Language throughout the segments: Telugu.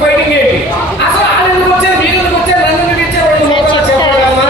ఫైటింగ్ ఏంటి అసలు వాళ్ళు ఎందుకు వచ్చారు మీరు ఎందుకు వచ్చారు నన్ను ఎందుకు ఇచ్చారు వాళ్ళు మొక్కలు చెప్పాలమ్మా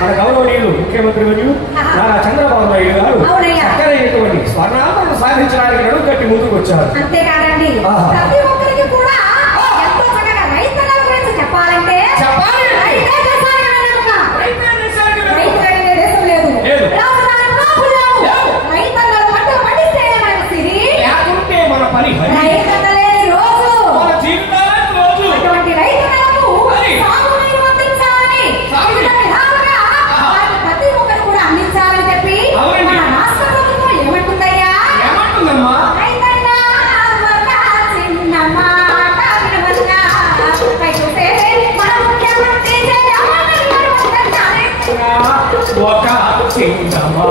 మన గౌరవనీయులు ముఖ్యమంత్రి నారా చంద్రబాబు నాయుడు గారు చక్కనైనటువంటి స్వర్ణాలను సాధించడానికి నడుము కట్టి ముందుకు వచ్చారు. అంతేకాదండి ప్రతి ఒక్కరికి కూడా ఎంతో చక్కగా రైతుల గురించి చెప్పాలంటే దేశం లేదు రైతన్నలు పంట పండిస్తేనే మనకు సిరి లేకుంటే మన పని రైతన్న లేని రోజు మన జీవితాలకు రోజు అటువంటి రైతులకు సాగునీరు అందించాలని ప్రతి ఒక్కరు కూడా అందించాలని చెప్పి మన రాష్ట్ర ప్రభుత్వం ఏమంటుందయ్యా? ఏమంటుందమ్మా? రైతన్న చిన్న గోవిందమా